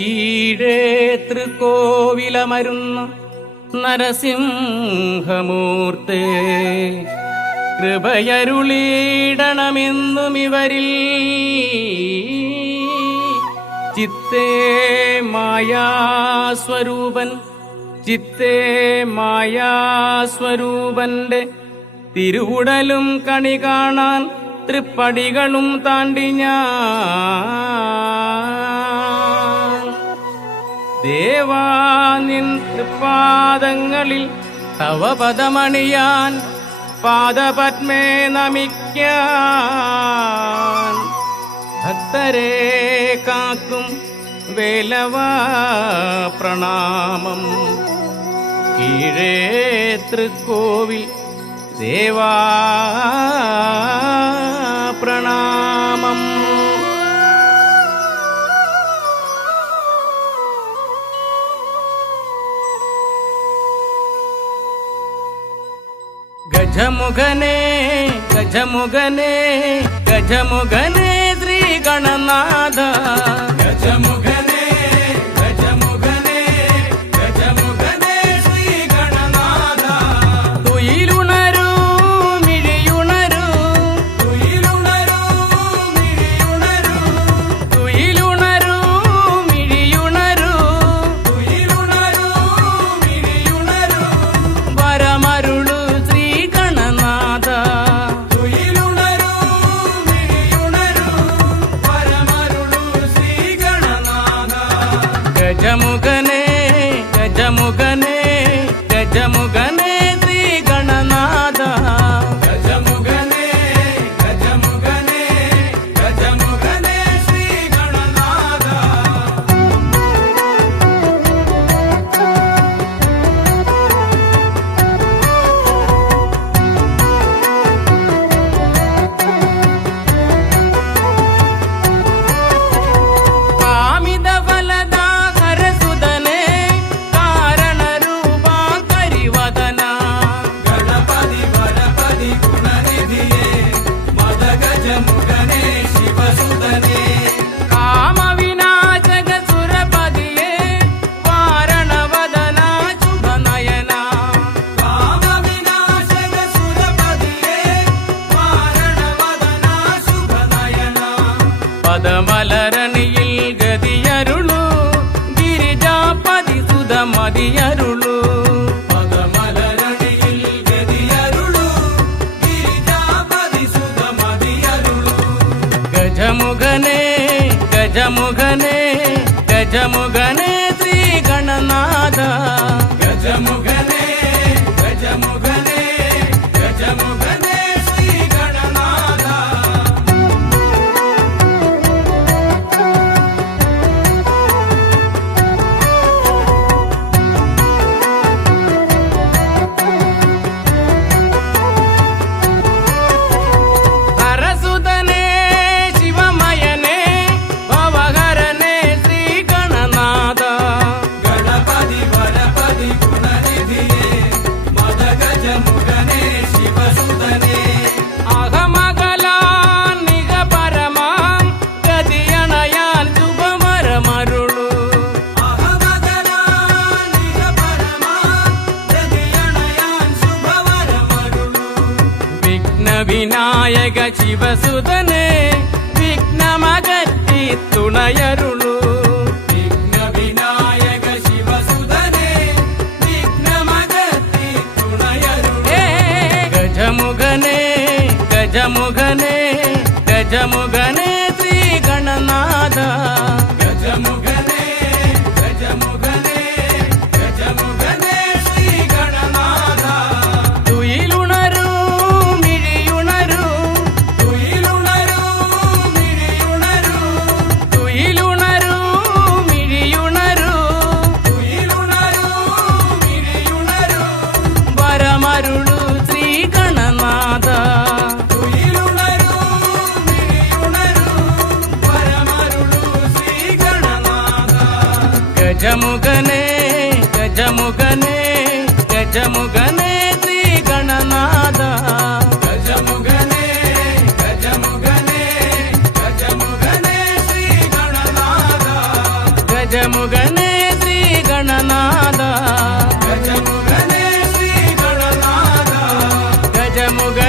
കീഴേ തൃക്കോവിലമരുന്ന നരസിംഹമൂർത്തേ, കൃപയരുളിയിടണമെന്നും ഇവരിൽ ചിത്തേ മായാസ്വരൂപൻ, ചിത്തേ മായാസ്വരൂപന്റെ തിരുവുടലും കണി കാണാൻ തൃപ്പടികളും താണ്ടി ഞാൻ ദേവാ നിൻ തൃപ്പാദങ്ങളിൽ തവ പദമണിയാൻ പാദപത്മേ നമിക്കാൻ ഭക്തരെ കാക്കും വേലവാ പ്രണാമം. കീഴേ തൃക്കോവിൽ ദേവാ പ്രണാമം. ഗജമുഖനേ ഗജമുഖനേ ഗജമുഖനേ ശ്രീ ഗണനാഥ, ഗജമുഖനേ ഗജമുഖനേ ഗജമുഖനേ ശ്രീ ഗണനാഥ. തുയിലുണരൂ മിഴിയുണരൂ, തുയിലുണരൂ മിഴിയുണരൂ, തുയിലുണരൂ മിഴിയുണരൂ, തുയിലുണരൂ മിഴിയുണരൂ. വരമരുളു ശ്രീ ഗണനാഥ, തുയിലുണരൂ മിഴിയുണരൂ, പരമരുളൂ ശ്രീ ഗണനാഥ. ഗജമുഖനേ ഗജമുഖനേ ഗജമുഖനേ ശ്രീ ഗണനാഥ, ഗജമുഖനേ ഗജമുഖനേ ഗജമുഖനേ ശ്രീ ഗണനാഥ. കാമിത ഫലദാ ഹരസുതനേ കാരണരൂപാ കരിവദന, ഗണപതി വരപതി ഗുണനിധിയേ മദഗജമുഖനേ ശിവസുതനേ. കാമവിനാശക സുരപതിയേ വാരണവദന ശുഭനയന, കാമവിനാശക സുരപതിയേ വാരണവദന ശുഭനയന. പദമലരണിയിൽ ഗതിയരുളു ഗിരിജാപതി സുതമതിയരുളു, പദമലരണിയിൽ ഗതിയരുളു ഗിരിജാപതി സുതമതിയരുളു. ഗജമുഖനേ ഗജമുഖനേ ഗജമുഖനേ ശ്രീ ഗണനാഥ, ഗജമുഖനേ ഗജമുഖനേ ഗജമുഖനേ ശ്രീ ഗണനാഥ. ഹരസുതനേ ശിവമയനേ ഭവഹരനേ ശ്രീ ഗണനാഥ, ഗണപതി വരപതി ഗുണനിധിയേ മദഗജമുഖനേ ശിവസുതനേ. അഹമകലാൻ നിഗ പരമാം ഗതിയണയാൻ ശുഭമരമരുളു, അഹമദനാനിക പരമാ ഗതിയണയാൻ ശുഭവരമരുളു. വിഘ്നവിനായക ശിവസുതനേ വിഘ്നമകറ്റി തുണയരുളു, വിഘ്നവിനായക ശിവസുതനേ വിഘ്നമകറ്റി തുണയരുളു. ഏ ഗജമുഖനേ ഗജമുഖനേ ഗജമുഖനേ ശ്രീ ഗണനാഥ, ഗജമുഖനേ ഗജമുഖനേ ഗജമുഖനേ ശ്രീ ഗണനാഥ. തുയിലുണരൂ മിഴിയുണരൂ, തുയിലുണരൂ മിഴിയുണരൂ, തുയിലുണരൂ മിഴിയുണരൂ, തുയിലുണരൂ മിഴിയുണരൂ. വരമരുളു ശ്രീ ഗണനാഥ, തുയിലുണരൂ മിഴിയുണരൂ, പരമരുളൂ ശ്രീ ഗണനാഥ. ഗജമുഖനേ ഗജമുഖനേ ഗജമുഖനേ ശ്രീ ഗണനാഥ, ഗജമുഖനേ ഗജമുഖനേ ഗജമുഖനേ ശ്രീ ഗണനാഥ. ಗಜಮುಗನೇ ಶ್ರೀ ಗಣನಾದ ಗಜಮುಗನೇ ಶ್ರೀ ಗಣನಾದ ಗಜಮುಗ